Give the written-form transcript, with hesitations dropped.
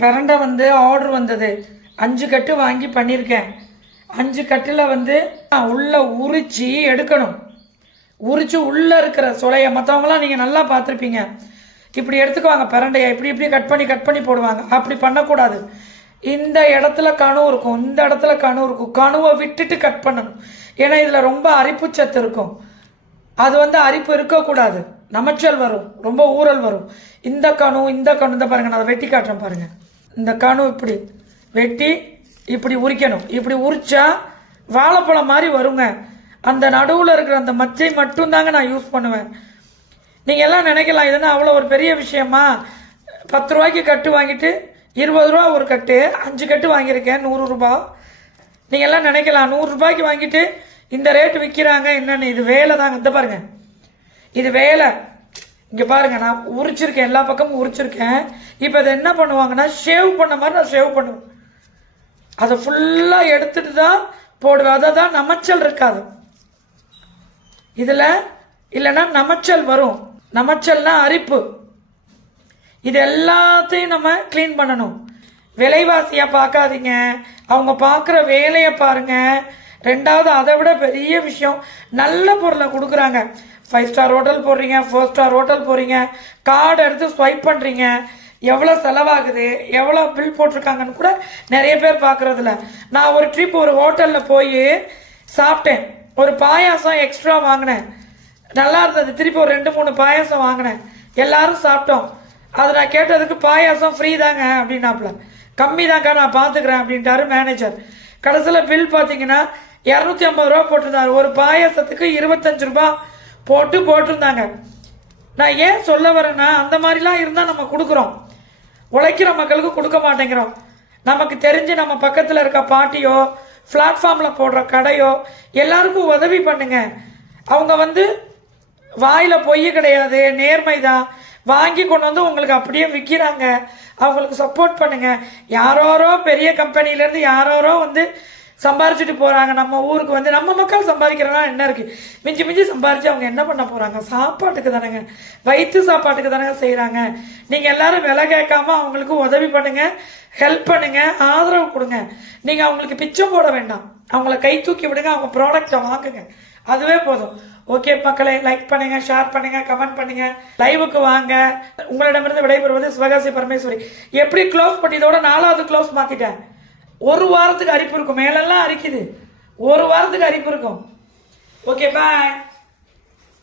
பிரண்டை வந்து ஆர்டர் வந்தது 5 கட்டு வாங்கி பண்ணியிருக்கேன். 5 கட்டில் வந்து உள்ள உரிச்சு எடுக்கணும். உரிச்சு உள்ள இருக்கிற சொலைய மற்றவங்களாம் நீங்கள் நல்லா பார்த்துருப்பீங்க. இப்படி எடுத்துக்குவாங்க பிரண்டையை, இப்படி இப்படி கட் பண்ணி போடுவாங்க. அப்படி பண்ணக்கூடாது. இந்த இடத்துல கணு இருக்கும், இந்த இடத்துல கணு இருக்கும். கணுவை விட்டுட்டு கட் பண்ணணும். ஏன்னா இதில் ரொம்ப அரிப்பு சத்து இருக்கும். அது வந்து அரிப்பு இருக்கக்கூடாது, நமச்சல் வரும், ரொம்ப ஊறல் வரும். இந்த கணு இந்த பாருங்க, நான் அதை வெட்டி காட்டுறேன் பாருங்க. இந்த கணு இப்படி வெட்டி இப்படி உரிக்கணும். இப்படி உரிச்சா வாழைப்பழம் மாதிரி வருங்க. அந்த நடுவில் இருக்கிற அந்த மச்சை மட்டும்தாங்க நான் யூஸ் பண்ணுவேன். நீங்கள் எல்லாம் நினைக்கலாம் இதுன்னா அவ்வளோ ஒரு பெரிய விஷயமா, 10 ரூபாய்க்கு கட்டு வாங்கிட்டு 20 ரூபா ஒரு கட்டு, 5 கட்டு வாங்கியிருக்கேன் 100 ரூபா. நீங்கள் எல்லாம் நினைக்கலாம் 100 ரூபாய்க்கு வாங்கிட்டு இந்த ரேட்டு விற்கிறாங்க என்னன்னு. இது வேலை தாங்க. இந்த பாருங்க, இது வேலை. இங்கே பாருங்க, நான் உரிச்சிருக்கேன், எல்லா பக்கமும் உரிச்சிருக்கேன். இப்போ இதை என்ன பண்ணுவாங்கன்னா ஷேவ் பண்ண மாதிரி நான் ஷேவ் பண்ணுவேன். அதை ஃபுல்லாக எடுத்துட்டு தான் போடுவேன். அதை தான் நமச்சல் இருக்காது இதில். இல்லைன்னா நமச்சல் வரும். நமச்சல்னா அரிப்பு. இது எல்லாத்தையும் நம்ம கிளீன் பண்ணணும். விலைவாசியாக பார்க்காதீங்க, அவங்க பார்க்குற வேலையை பாருங்க. ரெண்டாவது, அதை விட பெரிய விஷயம், நல்ல பொருளை கொடுக்குறாங்க. 5 ஸ்டார் ஹோட்டல் போடுறீங்க, 4 ஸ்டார் ஹோட்டல் போகிறீங்க, கார்டு எடுத்து ஸ்வைப் பண்ணுறீங்க. எவ்வளோ செலவாகுது, எவ்வளோ பில் போட்டிருக்காங்கன்னு கூட நிறைய பேர் பார்க்குறதில்ல. நான் ஒரு ட்ரிப் ஒரு ஹோட்டலில் போய் சாப்பிட்டேன். ஒரு பாயாசம் எக்ஸ்ட்ரா வாங்கினேன், நல்லா இருந்தது. திருப்பி ஒரு 2-3 பாயாசம் வாங்கினேன். எல்லாரும் சாப்பிட்டோம். அது நான் கேட்டதுக்கு பாயாசம் ஃப்ரீ தாங்க அப்படின்னாப்புல. கம்மி தாங்க, நான் பார்த்துக்கிறேன் அப்படின்ட்டாரு மேனேஜர். கடைசியில் பில் பார்த்தீங்கன்னா 250 ரூபா போட்டிருந்தாரு. ஒரு பாயாசத்துக்கு 25 ரூபா போட்டிருந்தாங்க. நான் ஏன் சொல்ல வரேன்னா, அந்த மாதிரிலாம் இருந்தால் நம்ம கொடுக்குறோம், உழைக்கிற மக்களுக்கு கொடுக்க மாட்டேங்கிறோம். நமக்கு தெரிஞ்சு நம்ம பக்கத்தில் இருக்க பாட்டியோ பிளாட்ஃபார்மில் போடுற கடையோ எல்லாருக்கும் உதவி பண்ணுங்க. அவங்க வந்து வாயில் பொய் கிடையாது, நேர்மை தான். வாங்கி கொண்டு வந்து உங்களுக்கு அப்படியே விற்கிறாங்க. அவங்களுக்கு சப்போர்ட் பண்ணுங்க. யாரோரோ பெரிய கம்பெனிலேருந்து யாரோரோ வந்து சம்பாரிச்சுட்டு போகிறாங்க. நம்ம ஊருக்கு வந்து நம்ம மக்கள் சம்பாதிக்கிறனா என்ன இருக்குது? மிஞ்சி சம்பாரித்து அவங்க என்ன பண்ண போகிறாங்க? சாப்பாட்டுக்கு தானேங்க, வயிற்று சாப்பாட்டுக்கு தானேங்க செய்கிறாங்க. நீங்கள் எல்லாரும் விலை கேட்காம அவங்களுக்கு உதவி பண்ணுங்க, ஹெல்ப் பண்ணுங்க, ஆதரவு கொடுங்க. நீங்கள் அவங்களுக்கு பிச்சை போட வேண்டாம், அவங்கள கை தூக்கி விடுங்க, அவங்க ப்ராடக்டை வாங்குங்க, அதுவே போதும். ஓகே மக்களை, லைக் பண்ணுங்க, ஷேர் பண்ணுங்க, கமெண்ட் பண்ணுங்க, லைவுக்கு வாங்க. உங்களிடமிருந்து விடைபெறுவது சிவகாசி பரமேஸ்வரி. எப்படி க்ளோஸ் பண்ணியதோட 4வது க்ளோஸ் மாத்திட்டேன். ஒரு வாரத்துக்கு அரிப்பு இருக்கும், மேலெல்லாம் அரிக்குது, ஒரு வாரத்துக்கு அரிப்பு இருக்கும். Okay bye.